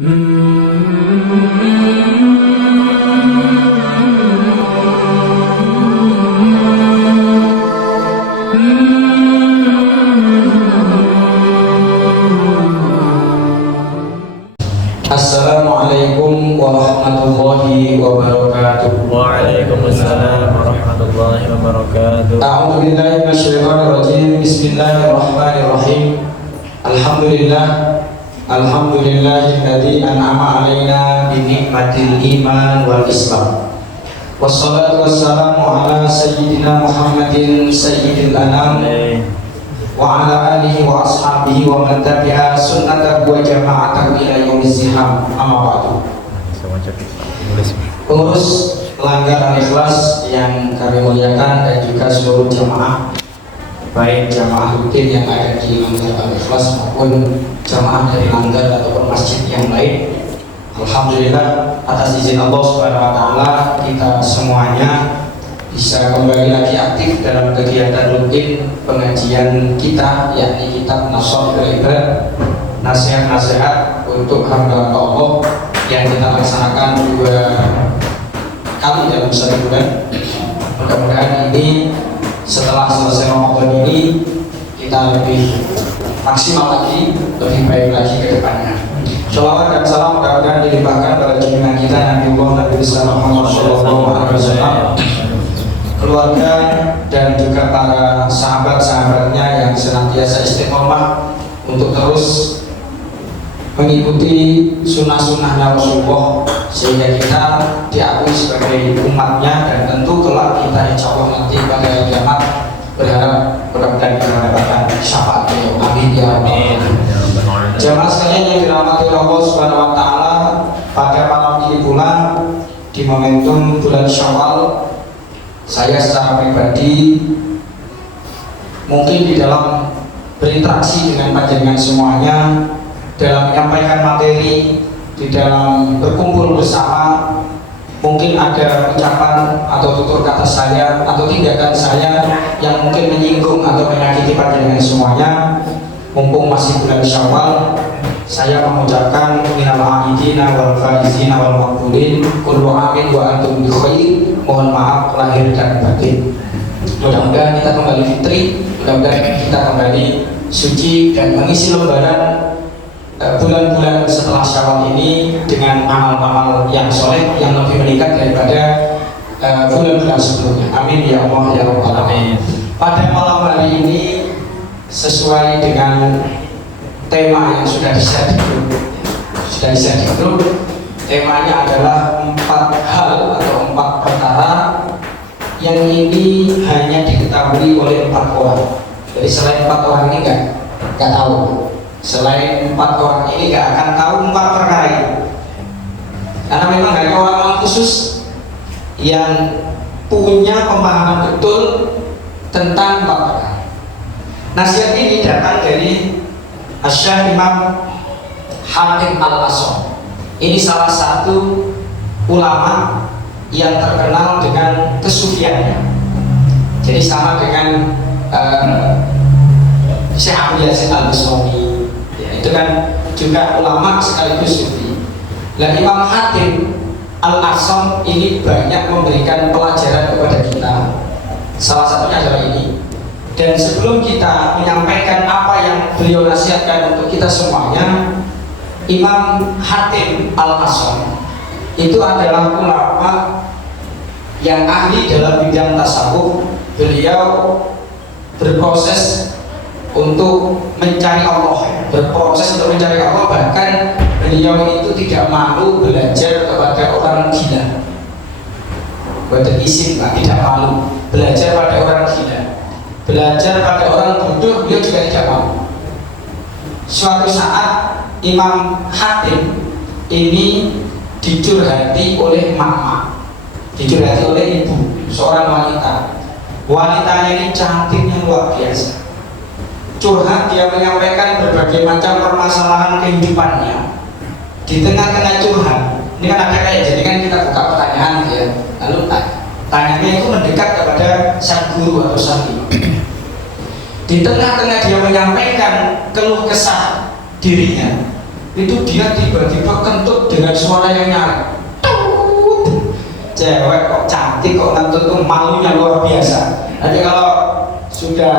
Assalamualaikum warahmatullahi wabarakatuh. Waalaikumsalam warahmatullahi wabarakatuh. A'udzu billahi minasyaitonir rajim. Bismillahirrahmanirrahim. Alhamdulillahilladzi an'ama 'alaina bi ni'matil iman wal islam. Wassalatu wassalamu ala sayyidina Muhammadin sayyidil anam wa ala alihi wa ashabihi wa man tabi'a sunnatahu wa jama'atahu ila yaumiz ziham. Amma ba'du. Pengurus Langgar Al-Ikhlas yang kami muliakan dan juga seluruh jamaah, baik jamaah rutin yang ada di Langgar Al-Ikhlas maupun jamaah dari Langgar ataupun masjid yang lain. Alhamdulillah atas izin Allah Subhanahu wa taala kita semuanya bisa kembali lagi aktif dalam kegiatan rutin pengajian kita, yakni kitab Nasaihul Ibad, nasihat-nasihat untuk hamba Allah yang kita laksanakan 2 kali dalam 1 bulan. Mudah-mudahan ini setelah selesai Ramadan ini kita lebih maksimal lagi, lebih baik lagi ke depannya. Shalawat dan salam mudah-mudahan dilimpahkan pada junjungan kita Nabi besar Muhammad SAW, keluarga dan juga para sahabat-sahabatnya yang senantiasa istiqomah untuk terus mengikuti sunnah-sunnahnya Rasulullah sehingga kita diakui sebagai umatnya, dan tentu kelak kita insya Allah nanti pada kiamat berharap mudah-mudahan kita mendapatkan syafaat beliau. Amin ya rabbal. Jamaah sekalian yang dirahmati Allah Subhanahu wa taala, pada malam ini pula di momentum bulan Syawal, saya secara pribadi mungkin di dalam berinteraksi dengan panjenengan semuanya, dalam menyampaikan materi, di dalam berkumpul bersama, mungkin ada ucapan atau tutur kata saya atau tindakan saya yang mungkin menyinggung atau menyakiti panjenengan semuanya. Mumpung masih bulan Syawal, saya mengucapkan minal aidina wal faizina wal maqbulin kullu amin wa antum bi khair. Mohon maaf lahir dan batin. Mudah-mudahan kita kembali fitri, mudah-mudahan kita kembali suci dan mengisi lembaran bulan-bulan setelah Syawal ini dengan amal-amal yang soleh yang lebih meningkat daripada bulan-bulan sebelumnya. Amin ya Allah ya rabbal alamin. Pada malam hari ini sesuai dengan tema yang sudah bisa di grup, temanya adalah 4 hal atau 4 perkara yang ini hanya diketahui oleh 4 orang. Jadi selain 4 orang ini nggak tahu. Selain 4 orang ini nggak akan tahu 4 perkara ini, karena memang hanya orang khusus yang punya pemahaman betul tentang 4 perkara. Nasihat ini datang dari Asy-Syaikh Imam Hatim Al-Ash'ari. Ini salah satu ulama yang terkenal dengan kesufiannya. Jadi sama dengan Syekh Abdul Yazid Al-Bustami, ya, itu kan juga ulama sekaligus sufi. Dan Imam Hatim Al-Ash'ari ini banyak memberikan pelajaran kepada kita. Salah satunya adalah ini. Dan sebelum kita menyampaikan apa yang beliau nasihatkan untuk kita semuanya, Imam Hatim Al-Ash'ari itu adalah ulama yang ahli dalam bidang tasawuf. Beliau berproses untuk mencari Allah, bahkan beliau itu tidak malu belajar kepada orang gila. Bukan isim, tidak malu belajar pada orang gila, belajar pada orang bodoh, beliau juga tidak mau. Suatu saat Imam Hatim ini dicurhati oleh mama, dicurhati oleh ibu, seorang wanita. Wanitanya ini cantiknya luar biasa. Curhat, dia menyampaikan berbagai macam permasalahan kehidupannya. Di tengah-tengah curhat, ini kan ada kayak, jadi kan kita buka pertanyaan ya, lalu tanyanya itu mendekat kepada sang guru atau sang imam. Di tengah-tengah dia menyampaikan keluh kesah dirinya, itu dia tiba-tiba kentut dengan suara yang nyaring. Cewek kok cantik kok kentut tuh malunya luar biasa. Nanti kalau sudah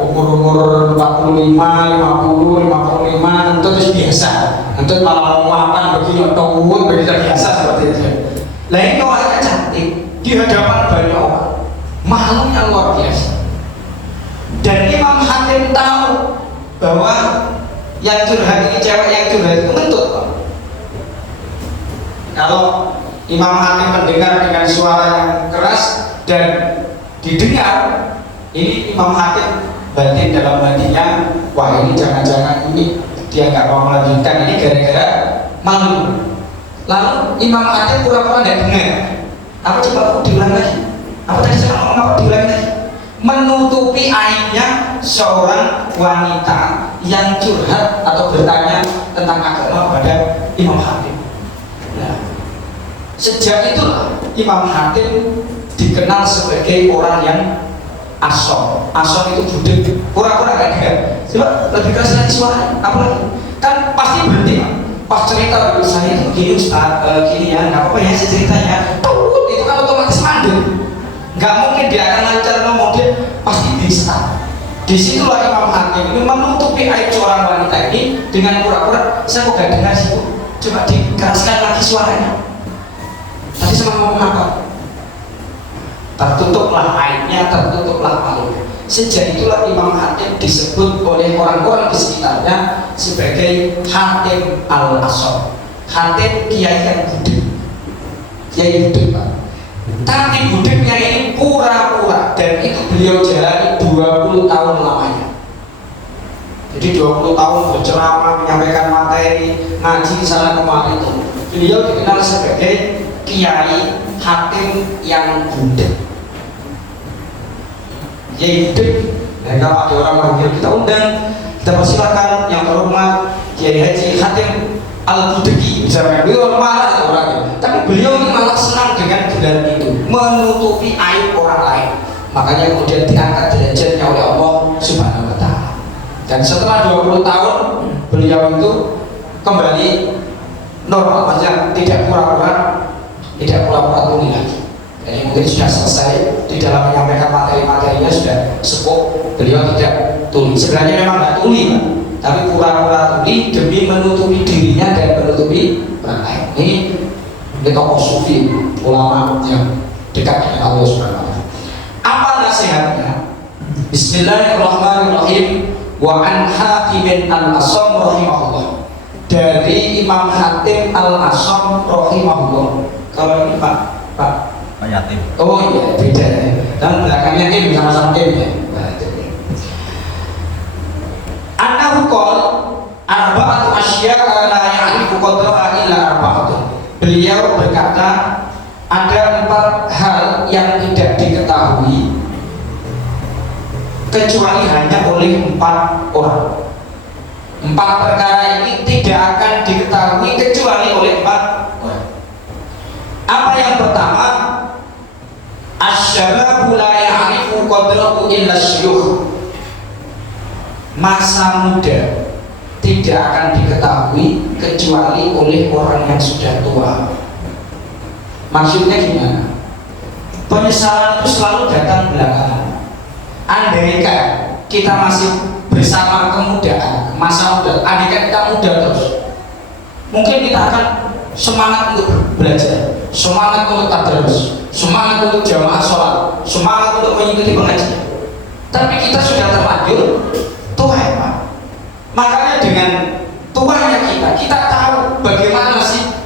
umur 45, 50, 55 kentut itu biasa. Kentut malah mau makan begini tawut begitu biasa seperti itu. Lah ini orangnya cantik di hadapan banyak orang, malunya luar biasa. Dan Imam Hatim tahu bahwa yang curhat ini cewek yang curhat itu kentut. Kalau Imam Hatim mendengar dengan suara yang keras dan didengar, ini Imam Hatim batin dalam hatinya, wah ini jangan-jangan ini dia nggak mau melanjutkan ini gara-gara malu. Lalu Imam Hatim pura-pura tidak dengar. Apa coba aku diulang lagi? Apa tadi saya ngomong apa diulang lagi? Menutupi aibnya seorang wanita yang curhat atau bertanya tentang agama pada Imam Hatim. Nah, sejak itulah Imam Hatim dikenal sebagai orang yang asom. Asom itu budek, pura-pura gak dengar. Coba lebih keras lagi suara, apa lagi? Kan pasti berhenti, Pak. Pas cerita saya itu gini Ustaz, gini ya, nggak apa-apa ya ceritanya. Tuh, itu kan otomatis mandek. Nggak mungkin dia akan lancar ngomong, dia pasti bisa. Disitulah Imam Hatim ini menutupi aib seorang wanita ini dengan pura-pura. Saya kok gak dengar sih Bu? Coba dikeraskan lagi suaranya. Tadi sama ngomong apa? Tertutuplah aibnya, tertutuplah malunya. Sejak itulah Imam Hatim disebut oleh orang-orang di sekitarnya sebagai Hatim al-Asom. Hatim kiai yang budek, kiai budek Pak. Tapi budeknya ini pura-pura, dan itu beliau jalani 20 tahun lamanya. Jadi 20 tahun berceramah, menyampaikan materi, ngaji di sana kemari itu. Beliau dikenal sebagai kiai Hatim yang budek. Kiai budek. Nah, kalau ada orang manggil kita undang, kita persilakan yang terhormat Kiai Haji Hatim Al-Budeki, misalnya beliau marah orangnya, tapi beliau ini malah senang dengan gelar itu, menutupi aib orang lain. Makanya kemudian diangkat derajatnya oleh Allah Subhanahu wa Ta'ala. Dan setelah 20 tahun beliau itu kembali normal, maksudnya tidak pura-pura tuli lagi. Jadi mungkin sudah selesai di dalam menyampaikan materi-materinya, sudah sepuh, beliau tidak tuli. Sebenarnya memang nggak tuli, Pak, tapi pura-pura tuli demi menutupi dirinya dan menutupi orang lain. Ini tokoh sufi, ulama yang dekat dengan Allah Subhanahu wa Ta'ala. Apa nasihatnya? Bismillahirrahmanirrahim. Wa an Hatim al-Asom rahimahullah. Dari Imam Hatim al-Asom rahimahullah. Kalau ini Pak Yatim. Oh iya, beda ya. Dan belakangnya Im, sama-sama Im ya. Annahu qol arba'atu asya'a la ya'rifu qadraha illa arba'atun. Beliau berkata ada 4 hal yang tidak diketahui kecuali hanya oleh 4 orang. 4 perkara ini tidak akan diketahui kecuali oleh 4 orang. Apa yang pertama? Asy-syababu la ya'rifu qadrahu illa syuyukh. Masa muda tidak akan diketahui kecuali oleh orang yang sudah tua. Maksudnya gimana? Penyesalan itu selalu datang belakangan. Andaikan kita masih bersama kemudaan, masa muda, andaikan kita muda terus, mungkin kita akan semangat untuk belajar, semangat untuk tadarus, semangat untuk jamaah sholat, semangat untuk mengikuti pengajian. Tapi kita sudah terlanjur tua ya Pak. Makanya dengan tuanya kita tahu bagaimana sih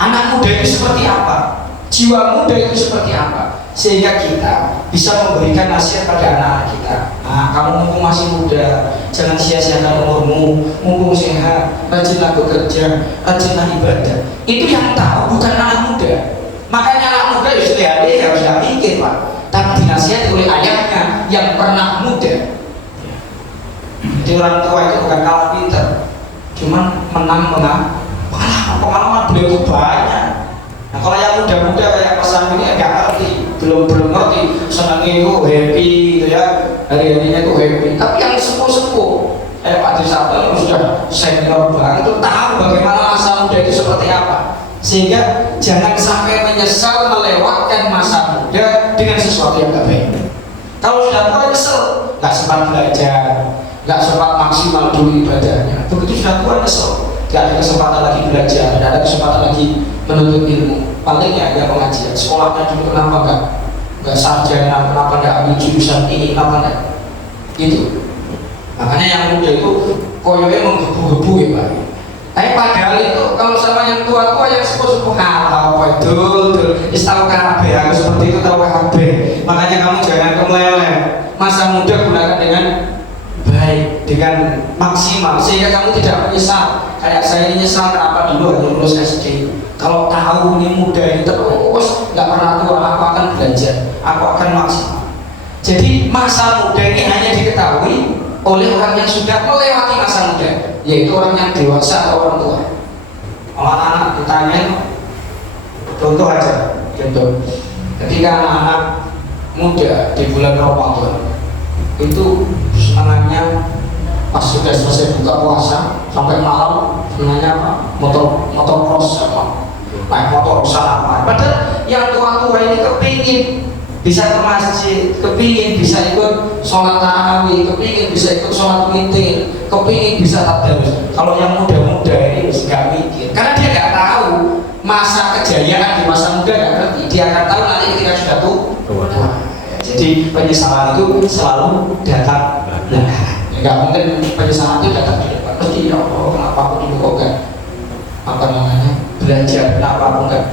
anak muda itu seperti apa, jiwa muda itu seperti apa, sehingga kita bisa memberikan nasihat pada anak kita. Nah, kamu mumpung masih muda, jangan sia-siakan umurmu, mumpung sehat, rajinlah bekerja, rajinlah ibadah. Itu yang tahu, bukan anak muda. Makanya anak muda ya sudah mikir Pak, tapi dinasihati oleh ayahnya yang pernah muda. Jadi orang tua itu bukan kalah pintar, cuman menang pengalaman beliau itu banyak. Nah kalau yang muda-muda kayak pesan ini nggak ngerti, belum ngerti, senangnya itu happy gitu ya, hari-harinya itu happy. Tapi yang sepuh-sepuh, Pak Desa itu sudah senior banget itu tahu bagaimana muda itu seperti apa, sehingga jangan sampai menyesal melewatkan masa muda dengan sesuatu yang gak baik. Kalau sudah tua nyesel, gak sempat belajar, gak sempat maksimal dulu ibadahnya. Begitu sudah tua nyesel, gak ada kesempatan lagi belajar, gak ada kesempatan lagi menuntut ilmu. Paling ya pengajian, sekolahnya dulu kenapa gak sarjana, kenapa gak ambil jurusan ini, kenapa gak gitu. Makanya yang muda itu koyoke menggebu-gebu ya Pak. Tapi padahal itu kalau sama yang tua-tua yang sepuh-sepuh apa betul, tahu kabeh, aku seperti itu tahu kabeh. Makanya kamu jangan kemeleleh. Masa muda gunakan dengan baik, dengan maksimal, sehingga kamu tidak menyesal. Kayak saya ini nyesal kenapa dulu hanya lulus SD. Kalau tahu ini muda ini terus nggak pernah tua, aku akan belajar, aku akan maksimal. Jadi masa muda ini hanya diketahui oleh orang yang sudah melewati masa muda, yaitu orang yang dewasa atau orang tua. Kalau anak-anak ditanya, contoh aja, contoh, ketika anak-anak muda di bulan Ramadan itu senangannya pas sudah selesai buka puasa sampai malam senangannya apa? Motor cross sama naik motor sana. Padahal yang tua-tua ini kepingin bisa ke masjid, kepingin bisa ikut sholat tarawih, kepingin bisa ikut sholat witir, kepingin bisa tadarus. Kalau yang muda-muda ini nggak mikir, karena dia nggak tahu masa kejayaan di masa muda, nggak ngerti. Dia akan tahu nanti ketika sudah tua. Jadi penyesalan itu selalu datang belakangan. Nggak mungkin penyesalan itu datang di depan. Mesti ya Allah, kenapa aku dulu kok nggak belajar, kenapa aku nggak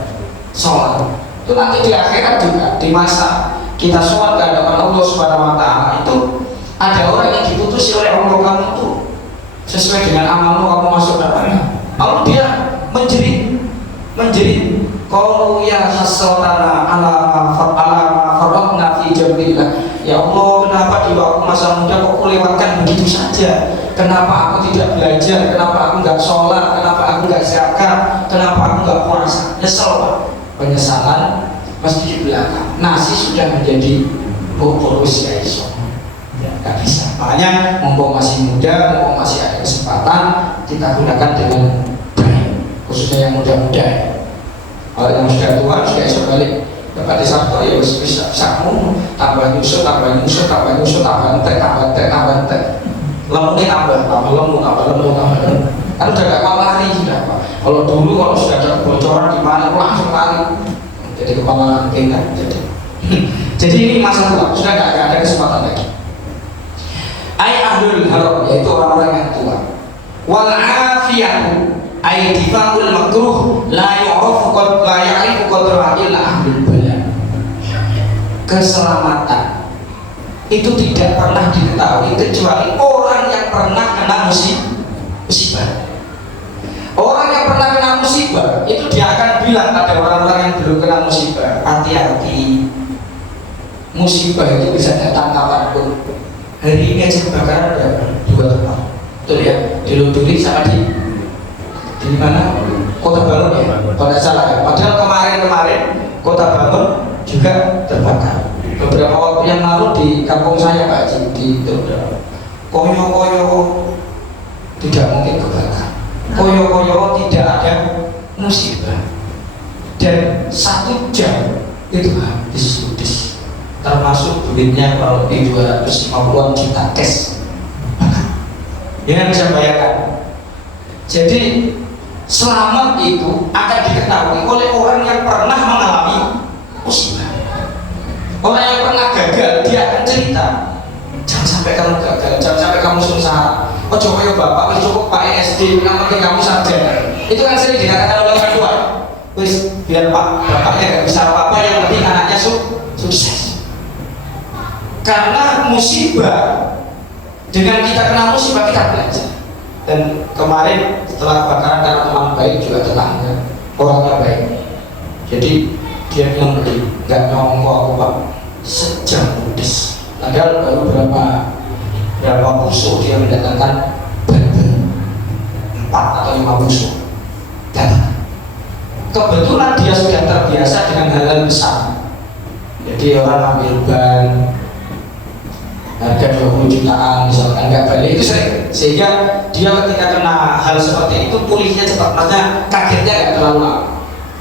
sholat? Itu nanti di akhirat juga, di masa kita sholat ke hadapan Allah Subhanahu wa Ta'ala itu ada orang yang diputusi oleh Allah, kamu itu sesuai dengan amalmu kamu masuk neraka. Lalu dia menjerit qalu ya hasratana ala farratna fi jambillah. Ya Allah, kenapa di waktu masa muda kok kulewatkan begitu saja? Kenapa aku tidak belajar? Kenapa aku nggak sholat? Kenapa aku nggak zakat? Kenapa aku nggak puasa? Nyesel Pak. Penyesalan mesti di belakang. Nasi sudah menjadi boros ya iso. Nggak bisa. Makanya mumpung masih muda, mumpung masih ada kesempatan, kita gunakan dengan baik. Khususnya yang muda-muda. Kalau yang sudah tua, sudah iso balik. Dapat di Sabtu ya bisa samu, tambah nyusut, tambah entek. Lemune tambah lemu. Kan udah gak mau lari sudah Pak. Kalau dulu kalau sudah ada kebocoran di mana langsung lari. Jadi kepala tingkat. Jadi ini masa tua, sudah gak ada kesempatan lagi. Ai ahlul haram, yaitu orang-orang yang tua. Wal afiyatu ai difa'ul makruh la yu'rafu qadra illa ahlul bala. Keselamatan itu tidak pernah diketahui kecuali orang yang pernah kena musibah. Orang yang pernah kena musibah itu dia akan bilang pada orang-orang yang belum kena musibah, hati-hati, musibah itu bisa datang kapanpun. Hari ini aja kebakaran ada 2 tempat, betul ya, di Luduri sama di mana? Kota Bangun ya, kalau tidak salah ya. Padahal kemarin Kota Bangun juga terbakar. Beberapa waktu yang lalu di kampung saya Pak Haji di koyo tidak mungkin kebakar. Koyo tidak ada musibah. Dan 1 jam itu habis ludes. Termasuk duitnya kalau di 250-an juta cash. Jangan bisa bayangkan. Jadi selamat itu akan diketahui oleh orang yang pernah mengalami musibah. Orang yang pernah gagal, dia akan cerita. Jangan sampai kamu gagal, jangan sampai kamu sengsara. Oh coba ya bapak, cukup Pak SD, yang penting kamu sarjana. Itu kan sering dikatakan oleh orang tua. Wis biar bapaknya gak bisa apa-apa, yang penting anaknya sukses. Karena musibah, dengan kita kena musibah kita belajar. Dan kemarin setelah kebakaran karena teman baik juga tetangga, orangnya baik. Jadi dia bilang beli, nggak nyongko aku Pak, sejam ludes. Padahal baru berapa busuk dia mendatangkan bantuan 4 atau 5 busuk. Dan kebetulan dia sudah terbiasa dengan hal-hal besar. Jadi orang ambil ban, harga 20 jutaan misalkan nggak balik, itu sering. Sehingga dia ketika kena hal seperti itu pulihnya cepat, maksudnya kagetnya nggak terlalu lama.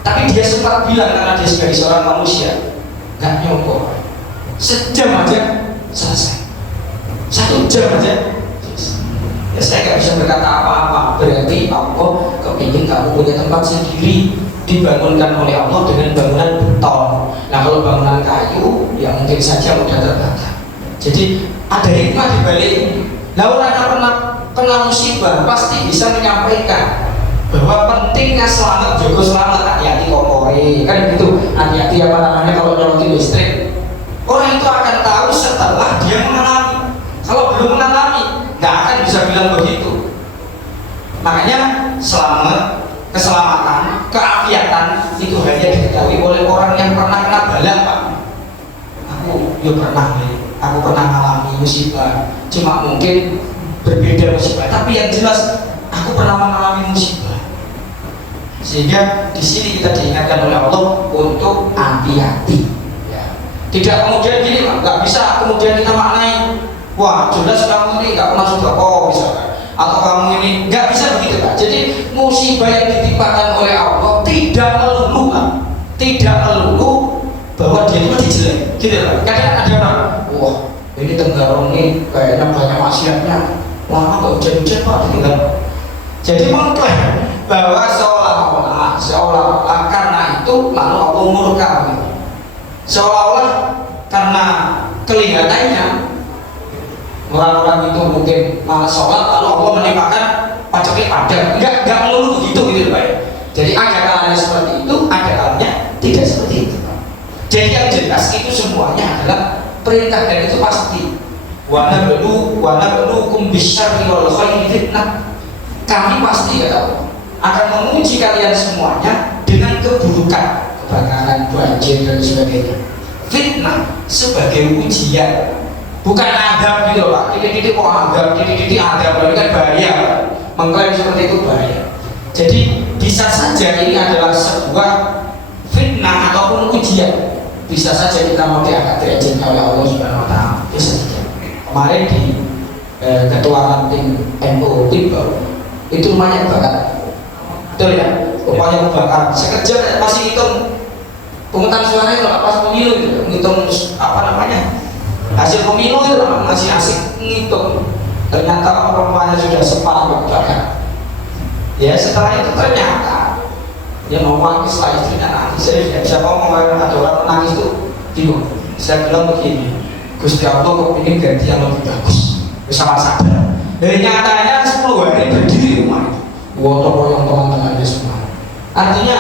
Tapi dia sempat bilang karena dia sebagai seorang manusia nggak nyongkok, sejam aja selesai, 1 jam aja selesai. Ya saya nggak bisa berkata apa-apa, berarti Allah kepingin kamu punya tempat sendiri, dibangunkan oleh Allah dengan bangunan beton. Nah kalau bangunan kayu ya mungkin saja mudah terbakar. Jadi ada hikmah di balik ini. Nah orang yang pernah kena musibah pasti bisa menyampaikan bahwa pentingnya selamat, jaga selamat, hati-hati kompori, kan gitu, hati-hati apa namanya kalau nyolotin listrik. Orang itu akan tahu setelah dia mengalami. Kalau belum mengalami, nggak akan bisa bilang begitu. Makanya selamat, keselamatan, keafiatan itu hanya diketahui oleh orang yang pernah kena bala, Pak. Aku pernah mengalami musibah, cuma mungkin berbeda musibah, tapi yang jelas aku pernah mengalami musibah. Sehingga di sini kita diingatkan oleh Allah untuk hati-hati. Ya. Tidak kemudian gini, nggak bisa kemudian kita maknai, wah jelas kamu ini nggak pernah sedekah misalkan, atau kamu ini nggak bisa begitu, Pak. Jadi musibah yang ditimpakan oleh Allah tidak melulu, Pak. Tidak melulu bahwa dia itu jelek, gitu Pak. Kadang ada orang, wah ini Tenggarong ini kayaknya banyak maksiatnya, lama nggak hujan-hujan Pak, tinggal. Jadi mengklaim bahwa seolah-olah karena itu lalu Allah murka, seolah-olah karena kelihatannya orang-orang itu mungkin malah sholat lalu Allah menimpakan pajaknya padam. Enggak melulu begitu gitu Pak. Jadi ada kalanya seperti itu, ada kalanya tidak seperti itu. Jadi yang jelas itu semuanya adalah perintah dan itu pasti. Wa nabluukum bisyarri wal khairi fitnah. Kami pasti akan menguji kalian semuanya dengan keburukan, kebakaran, banjir dan sebagainya. Fitnah sebagai ujian, bukan adab gitu Pak. Titik-titik kok adab, titik-titik adab, ini kan bahaya. Mengklaim seperti itu bahaya. Jadi bisa saja ini adalah sebuah fitnah ataupun ujian. Bisa saja kita mau diangkat derajatnya oleh Allah Subhanahu Wa Taala. Bisa saja. Kemarin di ketua ranting NU Timur itu rumahnya kebakaran, betul ya? Rumahnya kebakaran. Sekejap masih hitung pungutan suara itu pas pemilu itu, ngitung apa namanya hasil pemilu itu masih asik ngitung. Ternyata rumahnya sudah separuh kebakaran. Ya setelah itu ternyata dia mau nangis lah, istrinya nangis. Saya tidak bisa ngomong karena ada orang menangis itu bingung. Saya bilang begini, Gusti Allah kok ingin ganti yang lebih bagus, bersama sabar. Dari nyatanya 10 hari berdiri rumah itu, woto yang teman-temannya semua. Artinya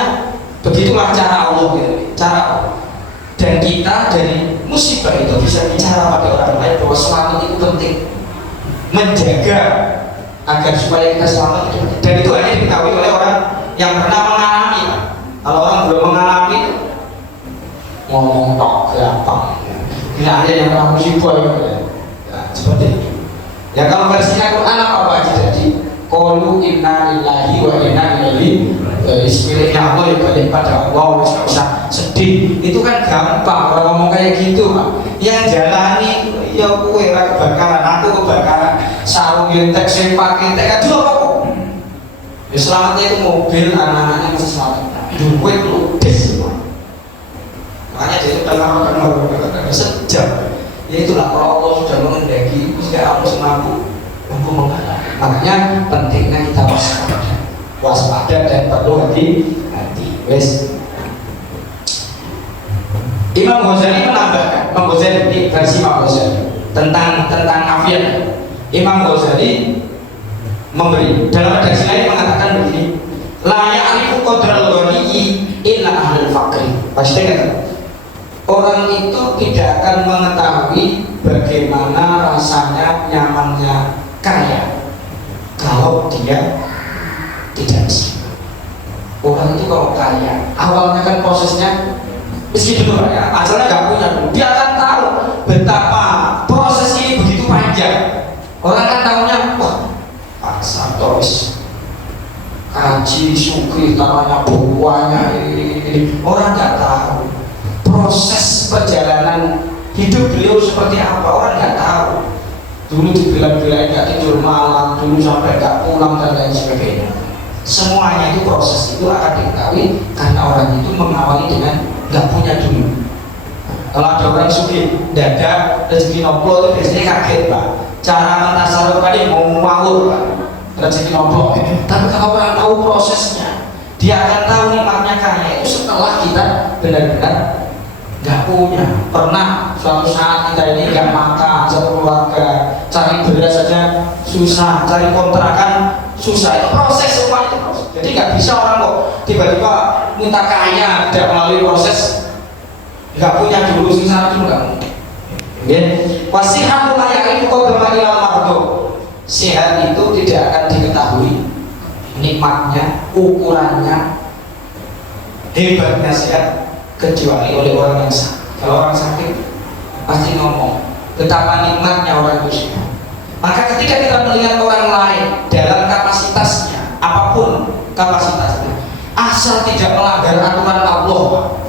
begitulah cara Allah gitu, cara Allah. Dan kita dari musibah itu bisa bicara pada orang lain bahwa selamat itu penting, menjaga agar supaya kita selamat itu. Dan itu hanya diketahui oleh orang yang pernah mengalami. Kalau orang belum mengalami, ngomong tok gampang. Tidak ada yang pernah musibah ya, seperti itu. Ya kalau versinya Quran apa aja jadi qalu inna lillahi wa inna ilaihi bismillahirrahmanirrahim Allah ya balik pada Allah, nggak usah sedih. Itu kan gampang orang ngomong kayak gitu Pak. Yang jalani ya kue kebakaran, aku kebakaran, sarung yentek sing pakai tek aduh apa kok. Ya selamatnya itu mobil, anak-anaknya masih selamat. Duit ludes semua. Makanya dia itu dalam sejam. Ya itulah kalau Allah sudah mengendaki, jika Allah semampu mengalami. Makanya pentingnya kita waspada dan perlu hati-hati. Wes. Imam Ghazali menambahkan, Imam Ghazali ini versi Imam Ghazali tentang afiat. Imam Ghazali memberi dalam redaksi lain mengatakan begini, la ya'rifu qadral ghaniyi illa ahlul faqri. Pasti kata orang itu tidak akan mengetahui bagaimana rasanya nyamannya kaya kalau dia tidak miskin. Orang itu kalau kaya, awalnya kan prosesnya miskin dulu Pak ya, asalnya nggak punya dulu. Dia akan tahu betapa proses ini begitu panjang. Orang kan tahunya, wah Pak Santoris kaji sugih tanahnya buahnya ini. Orang nggak tahu proses perjalanan hidup beliau seperti apa, orang nggak tahu. dulu dibilang-bilang nggak tidur malam, dulu sampai nggak pulang dan lain sebagainya. Semuanya itu proses itu akan diketahui karena orang itu mengawali dengan nggak punya dulu. Kalau ada orang sugih dadak rezeki nopo itu biasanya kaget Pak. Cara mentasarufkan mau ngawur Pak, rezeki nopo. Tapi kalau orang tahu prosesnya, dia akan tahu nikmatnya kaya itu setelah kita benar-benar nggak punya. Pernah suatu saat kita ini nggak makan satu keluarga, cari beras saja susah, cari kontrakan susah. Itu proses, semua itu proses. Jadi nggak bisa orang kok tiba-tiba minta kaya tidak melalui proses. Nggak punya dulu sisa dulu nggak mungkin. Wasihat layak itu kau kembali mardo. Sehat itu tidak akan diketahui nikmatnya, ukurannya, hebatnya sehat kecuali oleh orang yang sakit. Kalau orang sakit pasti ngomong betapa nikmatnya orang itu sehat. Maka ketika kita melihat orang lain dalam kapasitasnya, apapun kapasitasnya, asal tidak melanggar aturan Allah,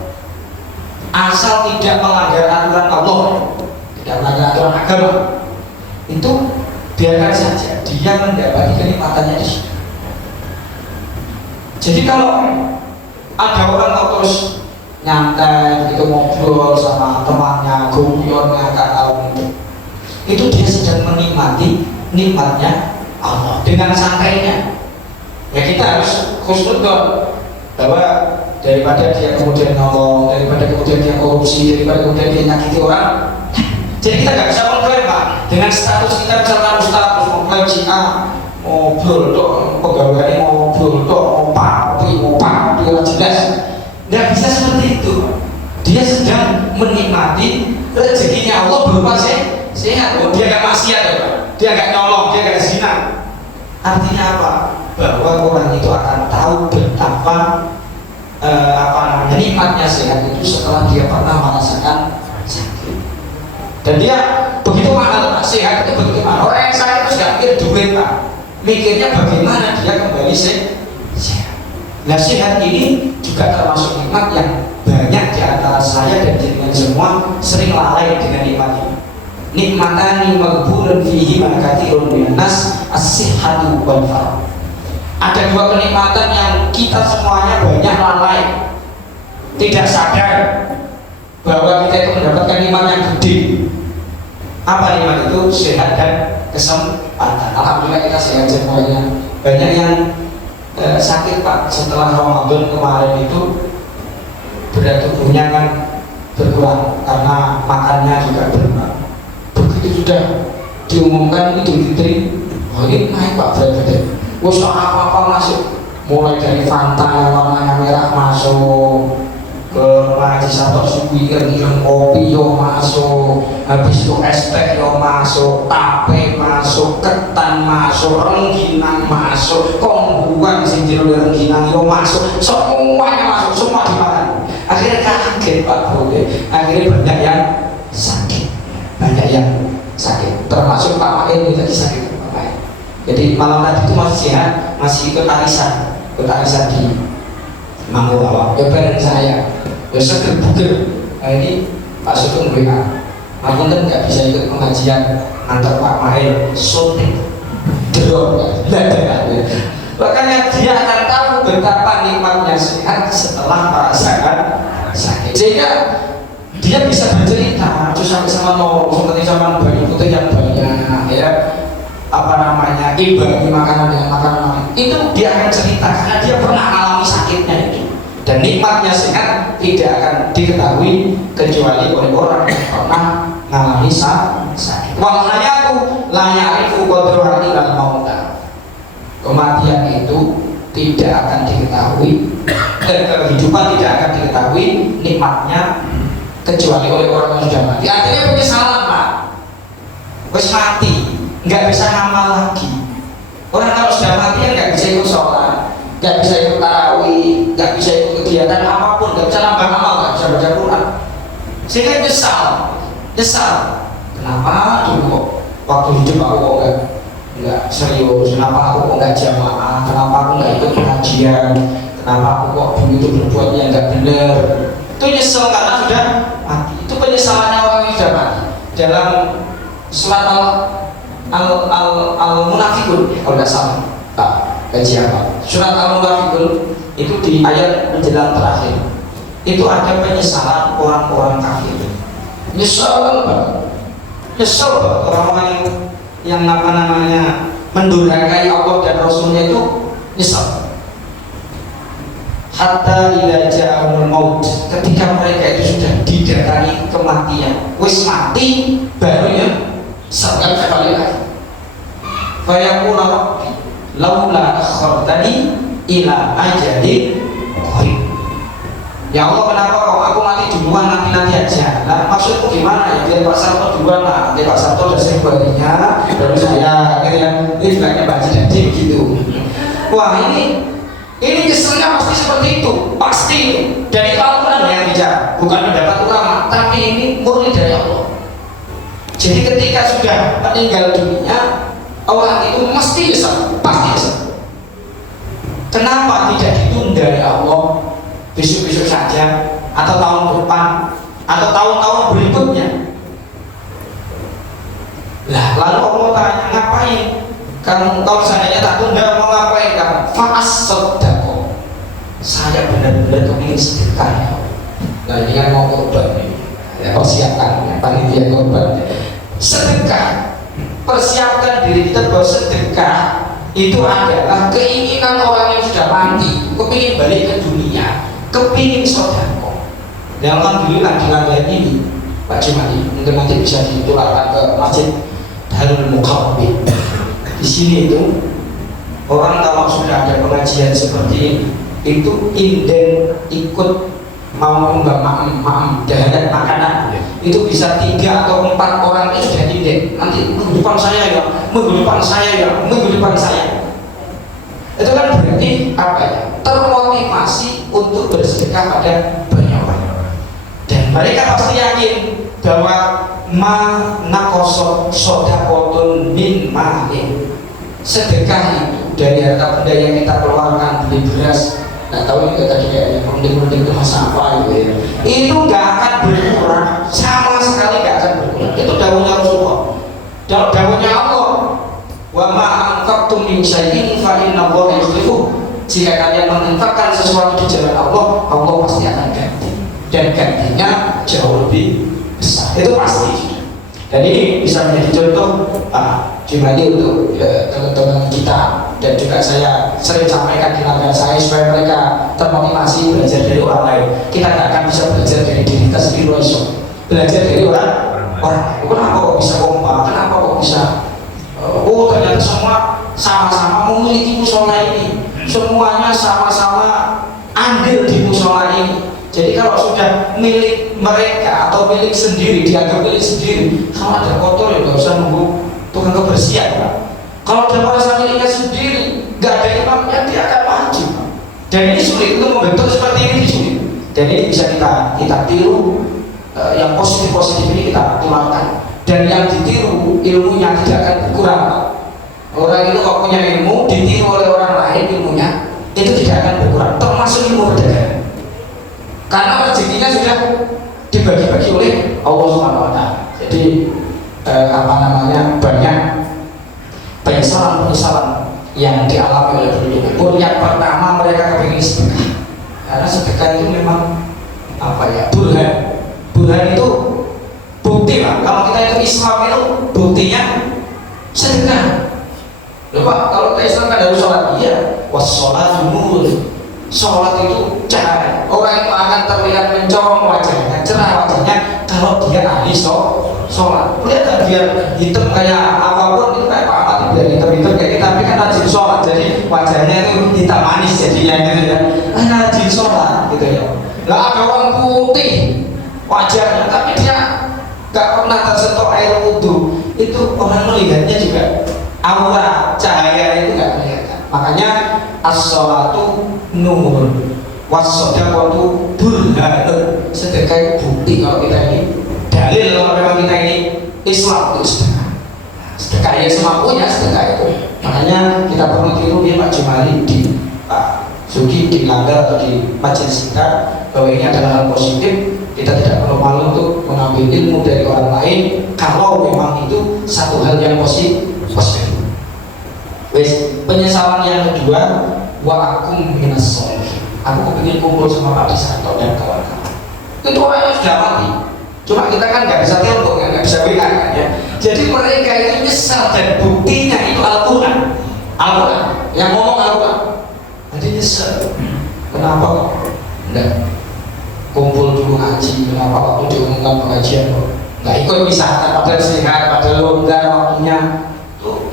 asal tidak melanggar aturan Allah, tidak melanggar aturan agama, itu biarkan saja dia mendapati kenikmatannya di situ. Jadi kalau ada orang terus nyantai gitu ngobrol sama temannya, guyonnya, kakak itu dia sedang menikmati nikmatnya Allah dengan santainya. Ya kita harus khusnudon bahwa daripada dia kemudian nolong, daripada kemudian dia korupsi, daripada kemudian dia nyakiti orang. Jadi kita nggak bisa mengklaim Pak dengan status kita misalkan ustaz terus mengklaim si A ngobrol dong, pegawainya ngobrol dong, mau dia jelas. Nggak bisa seperti itu. Dia sedang menikmati rezekinya Allah berupa sehat. Oh, dia nggak maksiat ya Pak, dia nggak nyolong, dia nggak zina. Artinya apa? Bahwa orang itu akan tahu betapa nikmatnya sehat itu setelah dia pernah merasakan sakit. Dan dia begitu mahal Pak, sehat itu begitu mahal. Orang yang sakit itu nggak mikir duit Pak, mikirnya bagaimana dia kembali sehat. Nah sehat ini juga termasuk nikmat yang banyak di antara saya dan jenengan semua sering lalai dengan nikmat ini. Nikmatani maghburun fihi ma katsirun minan nas as-sihhatu wal farah. Ada dua kenikmatan yang kita semuanya banyak lalai, tidak sadar bahwa kita itu mendapatkan nikmat yang gede. Apa nikmat itu? Sehat dan kesempatan. Alhamdulillah kita sehat semuanya. Banyak yang sakit Pak setelah Ramadan kemarin itu berat tubuhnya kan berkurang karena makannya juga berkurang. Begitu sudah diumumkan Idul Fitri, oh ini naik Pak berat badan. Wes apa-apa masuk, mulai dari Fanta yang warnanya merah masuk, ke magisator suwir, kopi yo masuk, habis itu es teh yo masuk, tape masuk, ketan masuk, rengginang masuk, kongguan sinjil rengginang yo masuk, semuanya masuk, semua dimakan. Akhirnya kaget Pak Bro, akhirnya banyak yang sakit, termasuk Pak Main tadi sakit. Jadi malam tadi itu masih sehat, masih ikut arisan di Manggulawa. Ya bareng saya, ya seger-buger. Nah ini Pak Sugeng WA, aku kan nggak bisa ikut pengajian antar Pak Main, syuting drop, makanya dia akan tahu betapa nikmatnya sehat setelah merasakan sakit. Sehingga dia bisa bercerita, sampai sama seperti zaman bayi putih yang banyak, ya. Imbangi makanan dengan makanan itu dia akan cerita karena dia pernah mengalami sakitnya itu. Dan nikmatnya sehat tidak akan diketahui kecuali oleh orang yang pernah mengalami sakit. Wal hayatu la ya'rifu qadraha illa al-mauta. Kematian itu tidak akan diketahui, kehidupan tidak akan diketahui nikmatnya kecuali oleh orang yang sudah mati. Artinya penyesalan Pak, wes mati nggak bisa ngamal lagi. Orang kalau sudah mati kan nggak bisa ikut sholat, nggak bisa ikut tarawih, nggak bisa ikut kegiatan apapun, nggak bisa nambah amal, nggak bisa baca Quran. Sehingga nyesal. Kenapa dulu kok waktu hidup aku kok nggak serius? Kenapa aku kok nggak jamaah? Kenapa aku nggak ikut pengajian? Kenapa aku kok begitu berbuat yang nggak benar? Itu nyesel karena sudah mati. Itu penyesalannya orang yang sudah mati. Dalam surat al munafikun kalau nggak salah Pak kaji apa surat al munafikun itu di ayat menjelang terakhir itu ada penyesalan orang-orang kafir. Nyesel orang-orang yang apa namanya mendurhakai Allah dan Rasulnya itu nyesel. Hatta ila ja'amul maut, ketika mereka itu sudah didatangi kematian, wis mati baru ya serta kembali lagi. Fayaqula rabbi laula akhartani ila ajalin qarib. Ya Allah, kenapa kok aku mati duluan, nanti aja. Nah, maksudku gimana ya? Biar Pak Sarto duluan lah, nanti Pak Sarto udah sering baliknya, baru saya, gitu ya. Ini juga Pak Jadi gitu. Wah ini keselnya pasti seperti itu, pasti itu. Dari Al-Quran yang bicara, bukan pendapat ulama, tapi ini murni dari Allah. Jadi ketika sudah meninggal dunia, orang itu mesti nyesal, pasti nyesal. Kenapa tidak ditunda dari Allah? Besok-besok saja atau tahun depan atau tahun-tahun berikutnya. Lah lalu Allah tanya, ngapain kamu kalau seandainya tak tunda mau ngapain kamu? Fa'as-sodakoh, saya benar-benar kepingin sedekah ya. Nah ini kan mau korban nih ya, persiapkan panitia korban sedekah, persiapkan diri kita bahwa sedekah itu adalah keinginan orang yang sudah mati kepingin balik ke dunia, kepingin sodako. Dan alhamdulillah di lantai ini Pak Jumadi mungkin nanti bisa ditularkan ke Masjid Darul Muqawwin. Di sini itu orang kalau sudah ada pengajian seperti ini itu inden ikut mau mbak maem daharan makanan itu bisa 3 atau 4 orang itu sudah inden. Nanti minggu depan saya ya, minggu depan saya ya, minggu depan saya. Itu kan berarti apa ya? Termotivasi untuk bersedekah pada banyak orang. Dan mereka pasti yakin bahwa ma naqasa shadaqatun min malin, sedekah itu dari harta benda yang kita keluarkan beli beras, nggak tahu itu tadi kayak penting-penting itu masa apa gitu ya, itu nggak akan berkurang sama sekali, nggak akan berkurang. Itu dawuhnya Rasulullah, dawuhnya Allah, wa ma anfaqtum min syai'in fa innallaha yukhlifuh. Jika kalian menginfakkan sesuatu di jalan Allah, Allah pasti akan ganti, dan gantinya jauh lebih besar. Itu pasti. Dan ini bisa menjadi contoh Jumadi untuk teman-teman kita, dan juga saya sering sampaikan di lembaga saya supaya mereka termotivasi belajar dari orang lain. Kita nggak akan bisa belajar dari diri kita sendiri, belajar dari orang lain. Kenapa kok bisa kompak? Kenapa kok bisa? Oh ternyata semua sama-sama memiliki musola ini, semuanya sama-sama andil di musola ini. Jadi kalau sudah milik mereka atau milik sendiri, dianggap milik sendiri, kalau ada kotor ya nggak usah nunggu tukang kebersihan, Pak. Kalau dia merasa miliknya sendiri, nggak ada imamnya, dia akan maju. Dan ini sulit untuk membentuk seperti ini, sulit. Dan ini bisa kita tiru, yang positif ini kita tularkan. Dan yang ditiru ilmunya tidak akan berkurang, Pak. Orang itu kalau punya ilmu ditiru oleh orang lain ilmunya itu tidak akan berkurang, termasuk ilmu perdagangan. Karena rezekinya sudah dibagi-bagi oleh Allah Subhanahu wa Ta'ala. Jadi banyak penyesalan yang dialami oleh penduduk. Yang pertama mereka kepingin sedekah, karena sedekah itu memang burhan itu bukti lah. Kalau kita itu Islam itu buktinya sedekah. Pak, kalau kita Islam kan harus sholat, iya. Wassalat nur, sholat itu cahaya. Orang itu akan terlihat mencorong wajahnya, cerah wajahnya kalau dia ahli sholat. Lihat biar hitam kayak apapun itu kayak apa, biar hitam kayak kita, tapi kan rajin sholat, jadi wajahnya itu hitam manis jadinya gitu ya. Rajin sholat gitu ya. Lah ada orang putih wajahnya, tapi dia nggak pernah tersentuh air wudhu, itu orang melihatnya juga aura cahaya itu nggak kelihatan. Makanya as-sholatu nur, was-sodaqatu burhanun. Sedekah itu bukti kalau kita ini dalil, kalau memang kita ini Islam itu sedekah. Sedekah ya semampunya sedekah itu. Makanya kita perlu tiru ya Pak Jumali di Pak Sugi di Langgar atau di Majelis Singkat, bahwa ini adalah hal positif. Kita tidak perlu malu untuk mengambil ilmu dari orang lain kalau memang itu satu hal yang positif. wasbiru. Wes, penyesalan yang kedua, wa akum minas sholihin. Aku kepingin kumpul sama Pak Desanto dan kawan-kawan. Itu orangnya sudah mati. Cuma kita kan nggak bisa telepon, nggak bisa WA kan ya. Jadi mereka itu nyesal dan buktinya itu Al-Quran. Al-Quran yang ngomong Al-Quran. Jadi nyesal. Kenapa kok enggak kumpul dulu ngaji? Kenapa waktu diumumkan pengajian kok nggak ikut misalkan? Padahal sehat, padahal longgar waktunya. Tuh,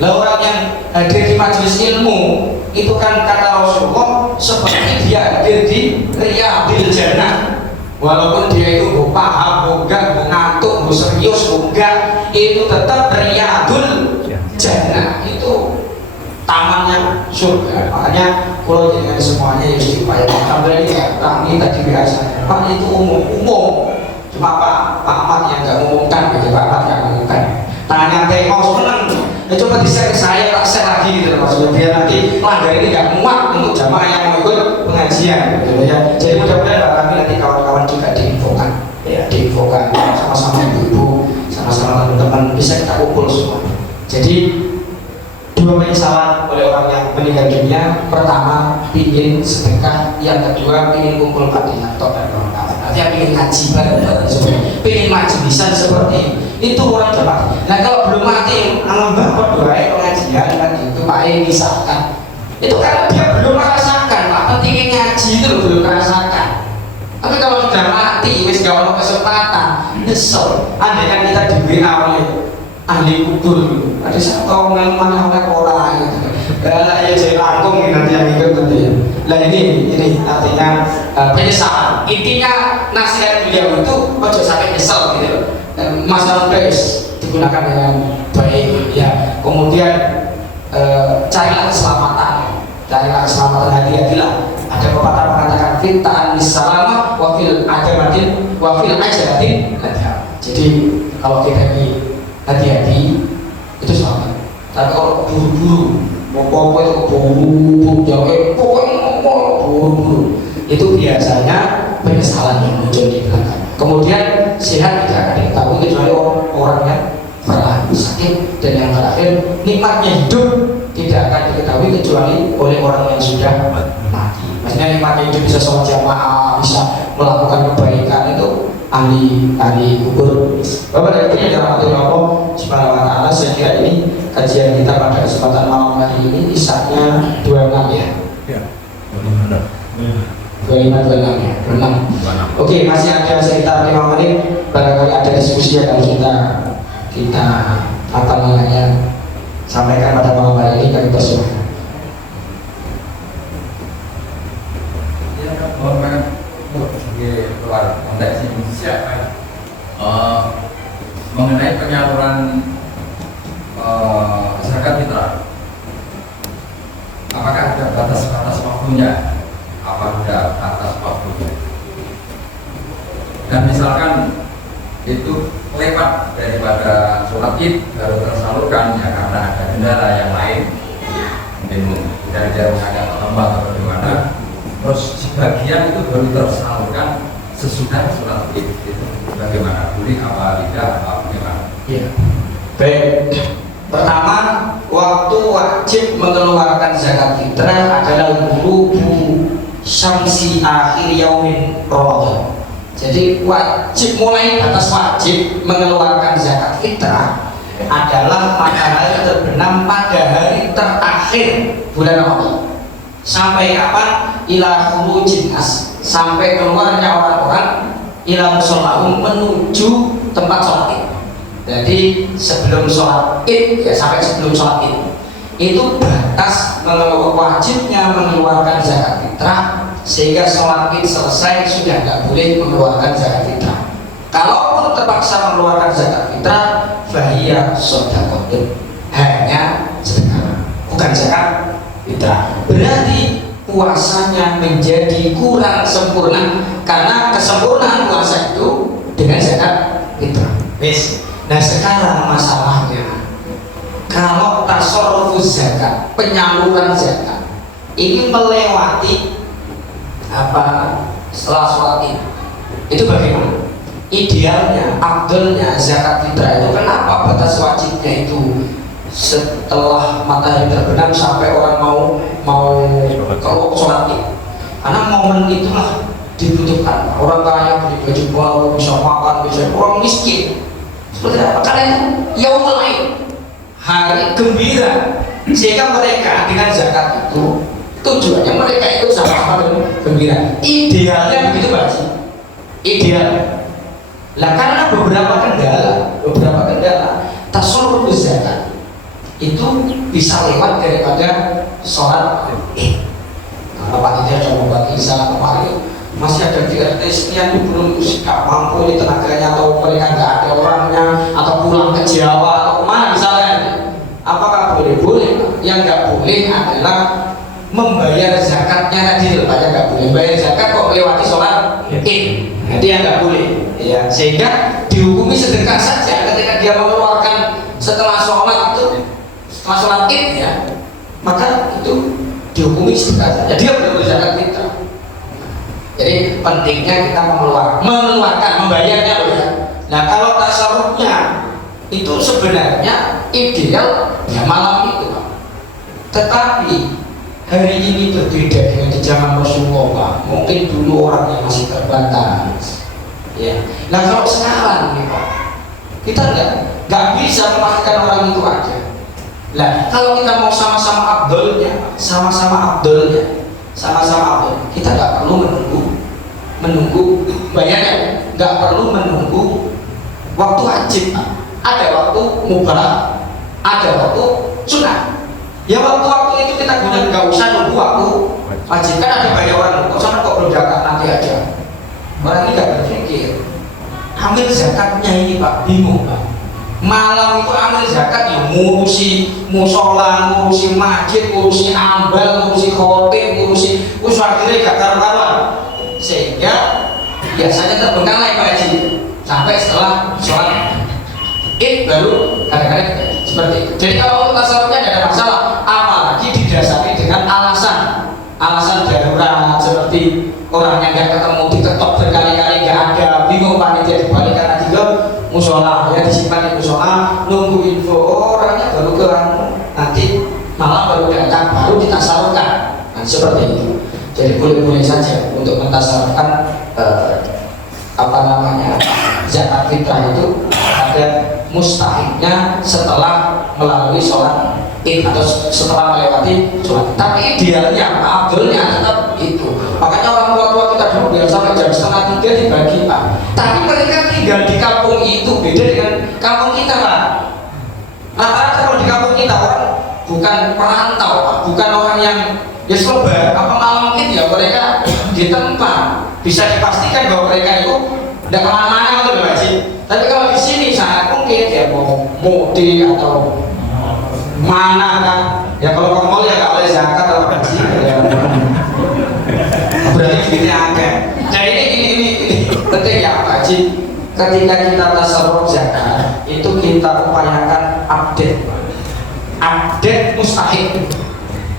lah orang yang hadir di majelis ilmu itu kan kata Rasulullah seperti dia hadir di Riyadil Jannah. Walaupun dia itu mau paham, enggak, mau ngantuk, mau serius, enggak, itu tetap Riyadul Jannah, itu tamannya surga. Makanya kalau dengan semuanya ya supaya alhamdulillah kami tadi biasa Pak itu umum cuma Pak Ahmad yang nggak mengumumkan, bagi Pak Ahmad yang mengumumkan. Tanya mau seneng, ya coba di-share saya, tak share lagi gitu maksudnya, biar nanti pelanggar ini nggak muat untuk jamaah yang mau ikut pengajian gitu ya. Jadi mudah-mudahan Pak kami nanti kawan-kawan juga diinfokan ya, diinfokan sama-sama ibu-ibu, sama-sama teman-teman bisa kita kumpul semua. Jadi dua penyesalan oleh orang yang meninggal dunia: pertama ingin sedekah, yang kedua ingin kumpul Pak Desanto dan kawan-kawan. Artinya ingin ngaji bareng-bareng, ingin majlisan seperti itu orang jemaah. Nah kalau belum mati, alam bapak doain pengajian kan itu Pak misalkan. Itu karena dia belum merasakan Pak pentingnya ngaji itu belum merasakan. Tapi kalau sudah mati, wis gak ada kesempatan, nyesel. Andai kan kita di WA oleh ahli kubur, ada satu mana orang gitu. Ya jadi langkung nanti yang ikut nanti. Lah ini artinya penyesalan. Intinya nasihat beliau itu ojo sampai nyesel gitu. Masalah guys digunakan dengan baik ya. Kemudian carilah keselamatan, hati-hatilah. Ada pepatah mengatakan fintaan bisalamah wa fil ajamatin wa fil ajalatin. Jadi kalau kita ini hati-hati itu selamat. Tapi kalau buru-buru, pokoknya itu buru-buru, pokoknya buru-buru, itu biasanya penyesalan yang muncul di belakang. Kemudian sehat tidak akan diketahui kecuali orang yang pernah sakit, dan yang terakhir nikmatnya hidup tidak akan diketahui kecuali oleh orang yang sudah mati. Maksudnya nikmatnya hidup bisa sholat jamaah, bisa melakukan kebaikan, itu ahli kubur. Bapak dan Ibu yang dirahmati Allah Subhanahu wa taala, saya kira ini kajian kita pada kesempatan malam hari ini isanya 26 ya. Ya. 25 ya. 26. Oke, masih ada sekitar 5 menit. Barangkali ada diskusi yang harus kita apa namanya sampaikan pada malam hari ini, kami persilahkan. Keluar konteks Indonesia mengenai penyaluran zakat fitrah, apakah ada batas waktunya? Apa ada batas waktunya? Dan misalkan itu lewat daripada sholat id baru tersalurkan ya karena ada kendala yang lain, mungkin dari jarum agak terlambat atau bagaimana, terus sebagian itu baru tersalurkan sesudah sholat id, itu bagaimana? Boleh apa tidak? Apa bagaimana? Ya. Baik. Pertama, waktu wajib mengeluarkan zakat fitrah adalah ghurubu syamsi akhir yaumin Ramadan. Jadi wajib, mulai batas wajib mengeluarkan zakat fitrah adalah matahari terbenam pada hari terakhir bulan Ramadan. Sampai kapan? Ila khurujin nas, sampai keluarnya orang-orang ila musholahum, menuju tempat sholat id. Jadi sebelum sholat id ya, sampai sebelum sholat id itu batas wajibnya mengeluarkan zakat fitrah, sehingga sholat id selesai sudah tidak boleh mengeluarkan zakat fitrah. Kalaupun terpaksa mengeluarkan zakat fitrah, fahiyah shadaqatun, hanya sedekah, bukan zakat fitrah. Berarti puasanya menjadi kurang sempurna, karena kesempurnaan puasa itu dengan zakat fitrah. Nah sekarang masalahnya, kalau tasarrufus zakat, penyaluran zakat ini melewati setelah sholat itu bagaimana? Idealnya, abdulnya zakat fitrah itu, kenapa batas wajibnya itu setelah matahari terbenam sampai orang mau kalau sholat Id. Karena momen itulah dibutuhkan. Orang kaya beli baju baru, bisa makan, bisa orang miskin. Seperti apa? Karena itu yaumul Id, hari gembira. Sehingga mereka dengan zakat itu tujuannya mereka itu sama-sama gembira. Idealnya begitu Pak Haji. Ideal. Lah karena beberapa kendala tasawuf zakat itu bisa lewat daripada sholat Id. Kalau panitia coba bagi salah kemarin masih ada di RT sekian belum gak mampu ini tenaganya atau mereka nggak ada orangnya atau pulang ke Jawa atau kemana misalnya, apakah boleh? Yang nggak boleh adalah membayar zakatnya tadi, banyak nggak boleh bayar zakat kok melewati sholat Id. Jadi yang nggak boleh ya, sehingga dihukumi sedekah saja ketika dia mengeluarkan setelah sholat Id ya, maka itu dihukumi sedekah saja, dia belum zakat kita. Jadi pentingnya kita mengeluarkan, membayarnya ya. Nah kalau tasarrufnya itu sebenarnya ideal ya malam itu Pak. Tetapi hari ini berbeda dengan di zaman Rasulullah Pak. Mungkin dulu orangnya masih terbatas ya. Nah kalau sekarang nih Pak, kita nggak bisa memastikan orang itu aja. Nah kalau kita mau sama-sama abdolnya, kita nggak perlu menunggu bayarnya, nggak perlu menunggu waktu wajib. Ada waktu mubah, ada waktu sunnah. Ya waktu-waktu itu kita gunakan, nggak usah nunggu waktu wajib. Kan ada banyak orang kok sama kok belum zakat, nanti aja. Orang ini nggak berpikir ambil zakatnya ini Pak, bingung Pak. Malam itu ambil zakat ya ngurusi musola, ngurusi masjid, ngurusi ambal, ngurusi khotib, ngurusi akhirnya gak karuan. Sehingga biasanya terbengkalai Pak Haji sampai setelah sholat Id baru kadang-kadang seperti itu. Jadi kalau tasawufnya tidak ada masalah, apalagi didasari dengan alasan darurat seperti orang yang nggak ketemu diketok berkali-kali nggak ada, bingung panitia dibalik karena juga musola ya disimpan di musola, nunggu info orangnya baru ke nanti malam baru datang, baru ditasarufkan. Nah, seperti itu. Jadi boleh-boleh saja untuk mentasarufkan zakat fitrah itu ada mustahiknya setelah melalui sholat Id atau setelah melewati sholat. Tapi idealnya, abdulnya tetap itu. Makanya orang tua kita dulu biar sampai jam 2:30 dibagi Pak. Tapi mereka tinggal di kampung itu beda dengan kampung kita Pak. Rata-rata kalau di kampung kita orang bukan perantau Pak, bukan orang yang ya sobat apa malam itu ya, mereka di tempat bisa dipastikan bahwa mereka itu tidak kemana-mana untuk Haji. Tapi kalau di sini sangat mungkin ya mau mudik atau mana kan ya, kalau ke mall ya nggak boleh zakat atau haji ya. Berarti gini agak. Nah ini penting ya Pak Haji, ketika kita tasarruf zakat itu kita upayakan update mustahik.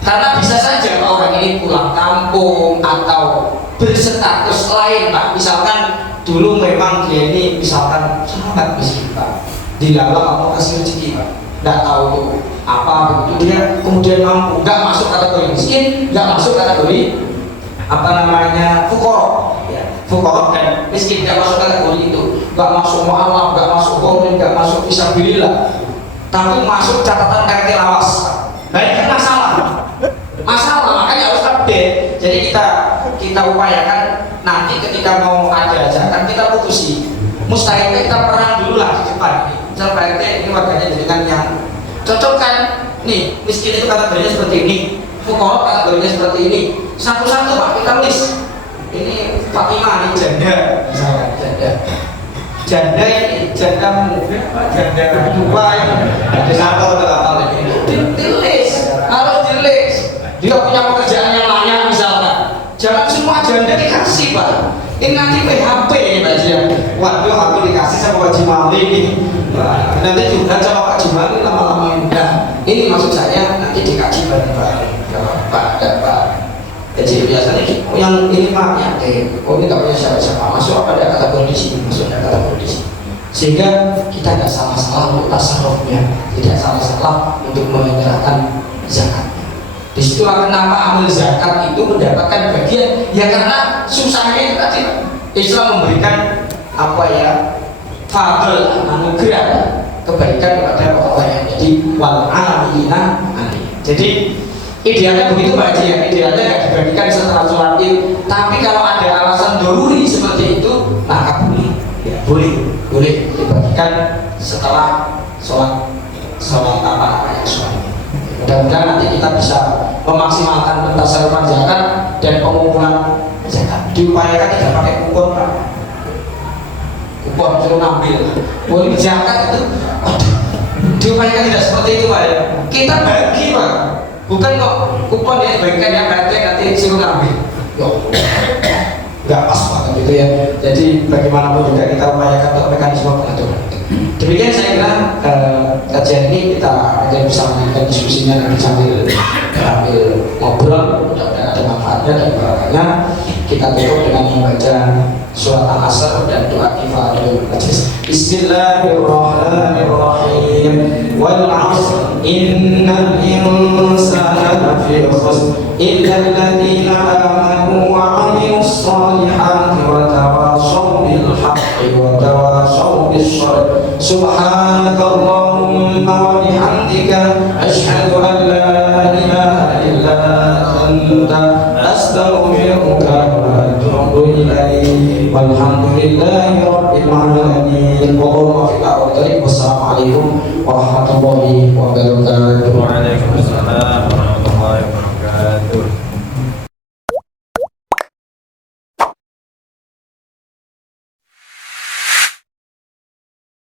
Karena bisa saja orang ini pulang kampung atau berstatus lain Pak, misalkan dulu memang dia ini misalkan sangat miskin Pak, dilalah kamu kasih rezeki Pak, nggak tahu tuh apa begitu, dia kemudian mampu, nggak masuk kategori miskin, nggak masuk kategori fukoro ya, fukoro dan miskin nggak masuk kategori itu, nggak masuk mu'alaf, nggak masuk korin, nggak masuk fisabilillah, tapi masuk catatan RT lawas. Nah ini kan masalah, makanya harus update. Jadi kita upayakan nanti ketika mau ada zakat kita putusi mustahilnya kita perang dulu lah di depan. Misal Pak RT ini warganya dengan yang cocokkan nih, miskin itu kategorinya seperti ini, fukara kategorinya seperti ini, satu-satu Pak kita list. Ini Fatimah ini janda misalkan, janda ini janda kedua yang ada satu atau ini di-list. Harus di-list, dia punya pekerjaan yang layak misalkan, jangan semua janda dikasih Pak. Ini nanti PHP ini Pak Haji. Waduh aku dikasih sama Pak Jimali ini, nanti juga sama Pak Jimali lama-lama enggak. Ini maksud saya nanti dikaji bareng-bareng Pak. Jadi biasanya yang ini Pak ya, ini nggak punya siapa-siapa, masuk apa ada kategori di sini, masuk ada kategori di sini. sehingga kita nggak salah-salah untuk tasarrufnya, tidak salah-salah untuk menyerahkan zakatnya. Disitulah kenapa amil zakat itu mendapatkan bagian, ya karena susahnya itu tadi Islam memberikan apa ya, fadl, anugerah, kebaikan kepada orang. Jadi wal amilina alaihi. Jadi idealnya begitu Pak Haji ya, idealnya nggak dibagikan setelah sholat id, tapi kalau ada alasan doruri seperti itu maka boleh, ya, boleh dibagikan setelah sholat apa yang sholat. Mudah-mudahan nanti kita bisa memaksimalkan pentasarufan zakat dan pengumpulan zakat. Diupayakan tidak pakai kupon Pak, kupon suruh ngambil boleh zakat itu, aduh, diupayakan tidak seperti itu Pak ya. Kita bagi Pak, bukan kok kupon ya dibagikan yang nanti suruh ngambil. Yo, nggak pas Pak gitu ya. Jadi bagaimanapun juga kita upayakan untuk mekanisme pengaturan. Demikian saya kira kajian ini kita akan bisa melanjutkan diskusinya nanti sambil ngobrol, mudah-mudahan ada manfaatnya dan barakahnya. Kita tutup dengan membaca surat Al-Asr dan doa kifaratul majlis. Bismillahirrahmanirrahim. Wal 'ashr innal insana lafi khusr illa alladziina aamanu wa 'amilus shaalihati wa tawashaw bil haqqi wa tawashaw bis sabr. Subhanakallahumma wa bihamdika asyhadu an la ilaha illa anta astaghfiruka wa atubu ilaik. Walhamdulillahi rabbil alamin. Wassalamualaikum warahmatullahi wabarakatuh. Waalaikumsalam.